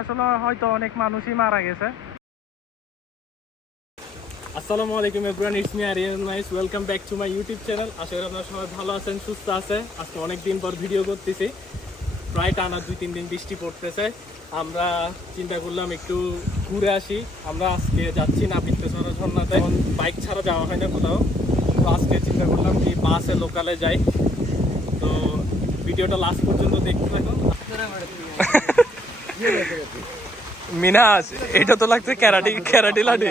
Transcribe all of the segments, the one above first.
আসলে হয়তো অনেক মানুষই মারা গেছে। আসসালামু আলাইকুম everyone, it's me Ariyan Nice. Welcome back to my YouTube channel. আশা করি আপনারা সবাই ভালো আছেন, সুস্থ আছে। আজকে অনেক দিন পর ভিডিও করতেছি, প্রায় টানা 2-3 দিন বৃষ্টি পড়তেছে। আমরা চিন্তা করলাম একটু ঘুরে আসি। আমরা আজকে যাচ্ছি নাপিতছড়া ঝর্ণাতে। বাইক ছাড়া যাওয়া হয় না কোথাও, তো আজকে চিন্তা করলাম কি বাসে লোকালে যাই। তো ভিডিওটা লাস্ট পর্যন্ত দেখতে থাকুন। মিনাস, এটা তো লাগছে ক্যারাটি লাডি।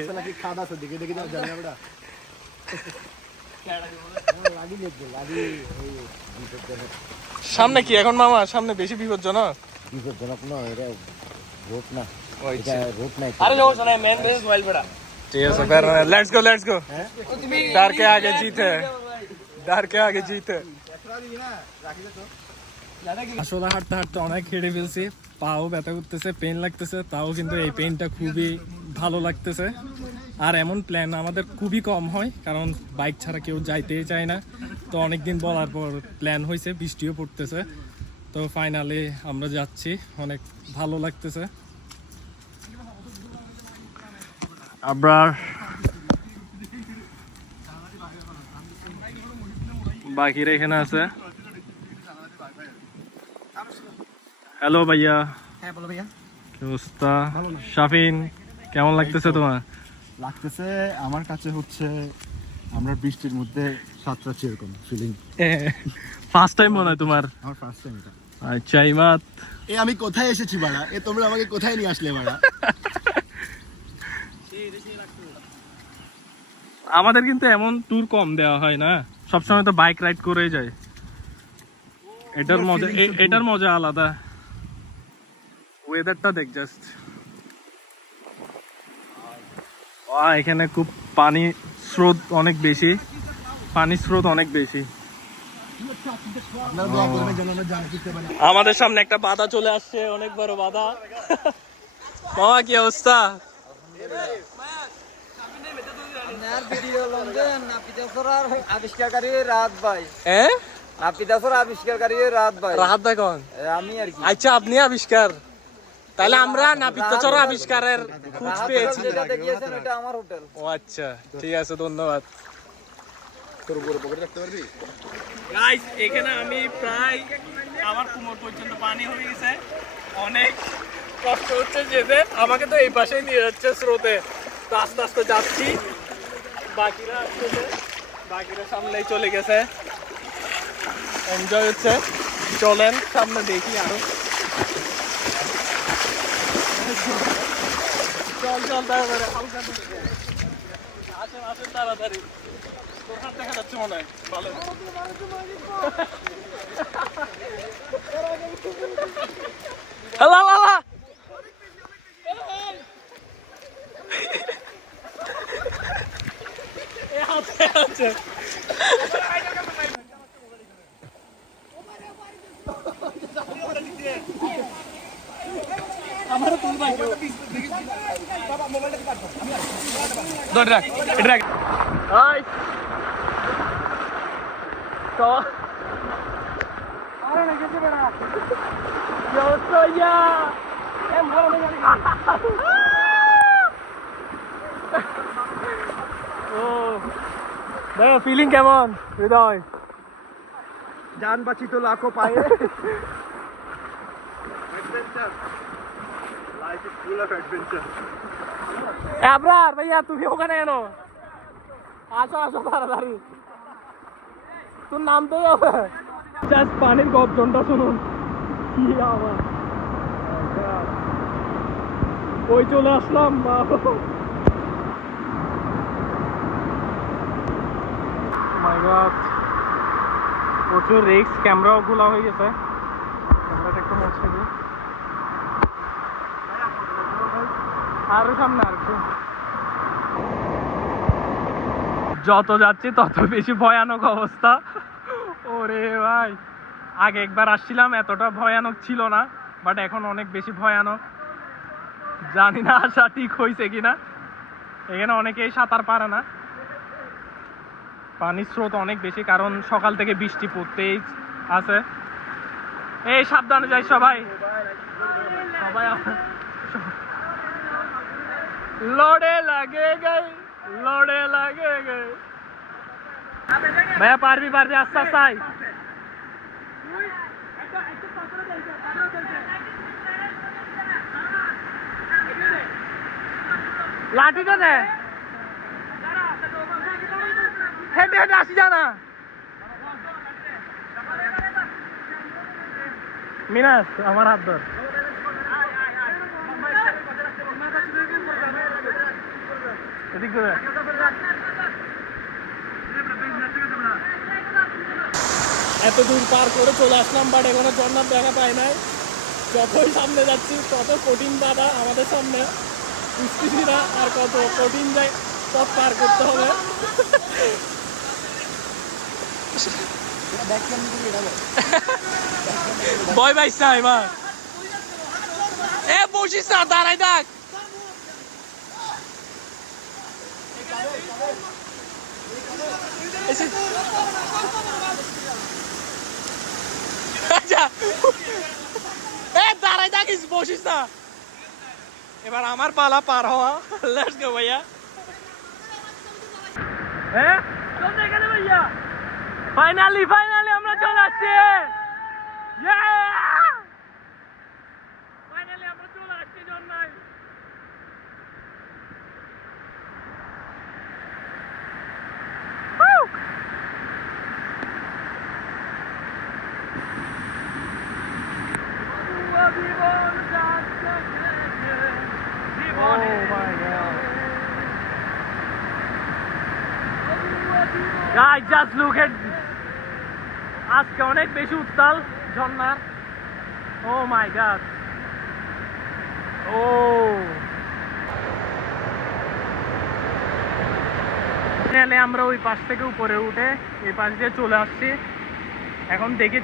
সামনে কি এখন মামা? সামনে বেশি বিপজ্জনক? বিপজ্জনক নয়, এটা রোড না, এটা রোড নাই। अरे लो सुना मेन बेस मोबाइल बड़ा। ठीक है सर, लेट्स गो। डर के आगे जीत है, डर के आगे जीत है। আসলে হাঁটতে হাঁটতে অনেক হেঁটে ফেলছি, পাও ব্যথা করতেছে, পেন লাগতেছে। তাও কিন্তু এই পেনটা খুবই ভালো লাগতেছে। আর এমন প্ল্যান আমাদের খুবই কম হয়, কারণ বাইক ছাড়া কেউ যাইতেই চায় না। তো অনেকদিন বলার পর প্ল্যান হয়েছে, বৃষ্টিও পড়তেছে। তো ফাইনালি আমরা যাচ্ছি, অনেক ভালো লাগতেছে। আবার বাকিরা এখানে আছে। হ্যালো ভাইয়া। হ্যাঁ বলো ভাইয়া, কি অবস্থা? শাফিন, কেমন লাগতেছে তোমার? লাগতেছে আমার কাছে হচ্ছে আমরা বৃষ্টির মধ্যে সাঁতরাচ্ছি, এরকম ফিলিং। ফার্স্ট টাইম মনে হয় তোমার? আমার ফার্স্ট টাইম এটা। আচ্ছা ইমাত, এ আমি কোথায় এসেছি বাড়া? এ তোমরা আমাকে কোথায় নিয়ে আসলে বাড়া? আমাদের কিন্তু এমন ট্যুর কম দেওয়া হয় না, সবসময় তো বাইক রাইড করেই যায়। এটার মজা আলাদা। ওয়েদারটা দেখ জাস্ট। এখানে খুব পানি স্রোত অনেক বেশি, পানির স্রোত অনেক বেশি। আমাদের সামনে একটা বাধা চলে আসছে, অনেক বড় বাধা। মামা কি অবস্থা? আবিষ্কারকারী রাত ভাই, হ্যাঁ নাপিতাছড়া আবিষ্কারকারী রাত ভাই। রাহাত ভাই কোন? আমি আর কি। আচ্ছা আপনি আবিষ্কার, তাহলে আমরা নাপিতছড়া আবিষ্কারের খোঁজ পেয়েছি। যেটা দেখিয়েছেন ওটা আমার হোটেল। ও আচ্ছা, ঠিক আছে, ধন্যবাদ। গাইস, এখানে আমি প্রায় আমার কোমর পর্যন্ত পানি হয়ে গেছে, অনেক কষ্ট হচ্ছে যেতে। আমাকে তো এই পাশেই নিয়ে যাচ্ছে স্রোতে, তো আস্তে আস্তে যাচ্ছি। বাকিরা আসছে, বাকিরা সামনেই চলে গেছে, এনজয় হচ্ছে। চলেন সামনে দেখি আরো। চল তাড়াতাড়ি, হালকা আসেন তাড়াতাড়ি। তোর হাত দেখা যাচ্ছে মনে হয়, ভালো। আছে আমারও তুল ভাই, ধর রাখ, এটা রাখ। হাই তো আরে না গেছে বড়া ইয়া এম ভালো না গাড়ি। ও ভাই, ফিলিং কেমন হৃদয়? জান বাঁচি তো লাখো পায়ে। আবরার ভাইয়া, তুমি ওখানে কেন? আসো তাড়াতাড়ি, তোর নাম তো জাস্ট পানির গর্জনটা শুনুন, কি আবার। ওই চলে আসলাম। মাই গড, প্রচুর রিস্ক। ক্যামেরাও খোলা হয়ে গেছে, ক্যামেরাটা একটু মুছে দিই। আরো সামনে আরেকটু। যত যাচ্ছি তত বেশি ভয়ানক অবস্থা। ওরে ভাই, আগে একবার আসছিলাম, এতটা ভয়ানক ছিল না, বাট এখন অনেক বেশি ভয়ানক। জানি না আসা ঠিক হয়েছে কিনা। এখানে অনেকেই সাঁতার পারে না, পানির স্রোত অনেক বেশি, কারণ সকাল থেকে বৃষ্টি পড়তেই আছে। এই সাবধানে যাই সবাই, সবাই লড়ে লাগে গই লড়ে লাগে গই ভাইয়া পারবি আস্তে আস্তে আয় লাঠিটা দে হেঁটে হেঁটে আসি জানা মিনাস আমার হাত ধর এদিক করে এত দূর পার করে চলে আসলাম বাট এখনো ঝর্ণার দেখা পাই নাই যতই সামনে যাচ্ছি তত কঠিন বাধা আমাদের সামনে বুঝতেছি না আর কত কঠিন যায় পথ পার করতে হবে ভয় পাইস না এবার এ বসিস না দাঁড়াই থাক দাঁড়াই থাকিস বসিস না এবার আমার পালা পার হওয়া লেটস গো ভাইয়া হ্যাঁ ভাইয়া ফাইনালি আমরা চলে আসছি ফাইনালি আমরা চলে আসছি ঝর্ণায় Guys, just look at আজকে অনেক বেশি উত্তাল ঝর্ণার ও মাই গড ও আমরা ওই পাশ থেকে উপরে উঠে এই পাশ দিয়ে চলে আসছি এখন দেখি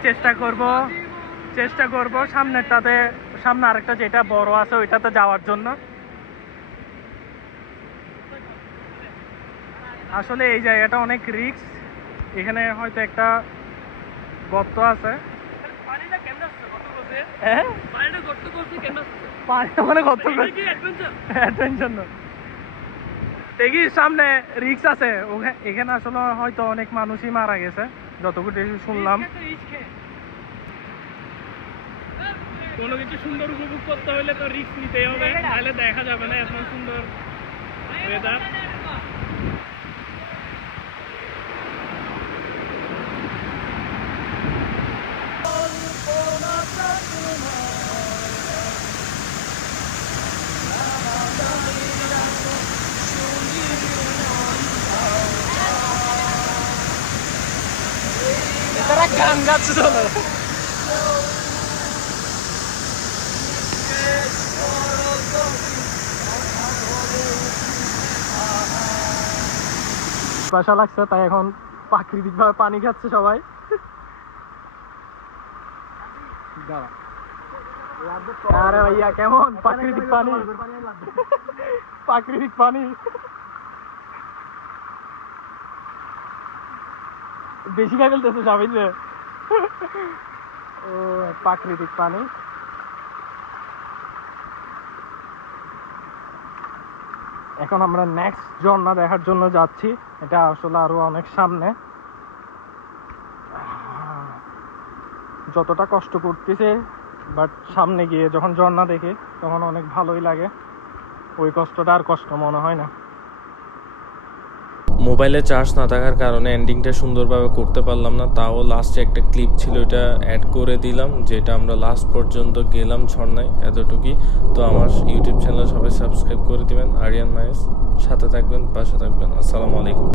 চেষ্টা করব সামনেরটাতে সামনে আরেকটা যেটা বড় আছে ওইটাতে যাওয়ার জন্য আসলে এই জায়গাটা অনেক রিস্ক এখানে হয়তো একটা গর্ত আছে দেখি সামনে রিস্ক আছে এখানে আসলে হয়তো অনেক মানুষই মারা গেছে যতটুকু শুনলাম কোনো কিছু সুন্দর উপভোগ করতে হলে তো রিস্ক নিতেই হবে তাহলে দেখা যাবে না এত সুন্দর ওয়েদার তারা গান গাচ্ছে চলো বাসা লাগছে তাই এখন প্রাকৃতিক ভাবে পানি খাচ্ছে সবাই আরে ভাইয়া কেমন প্রাকৃতিক পানি বেশি খাই ফেলতেছে সবাই যে ও প্রাকৃতিক পানি এখন আমরা নেক্সট ঝর্ণা দেখার জন্য যাচ্ছি এটা আসলে আরো অনেক সামনে যতটা কষ্ট করতেছে বাট সামনে গিয়ে যখন ঝর্ণা দেখে তখন অনেক ভালোই লাগে ওই কষ্টটা আর কষ্ট মনে হয় না মোবাইলে চার্জ না থাকার কারণে এন্ডিংটা সুন্দরভাবে করতে পারলাম না তাও লাস্টে একটা ক্লিপ ছিল এটা অ্যাড করে দিলাম যেটা আমরা লাস্ট পর্যন্ত গেলাম ঝর্ণায় এতটুকুই তো আমার ইউটিউব চ্যানেল সবাই সাবস্ক্রাইব করে দিবেন আরিয়ান মায়েস সাথে থাকবেন পাশে থাকবেন আসসালামু আলাইকুম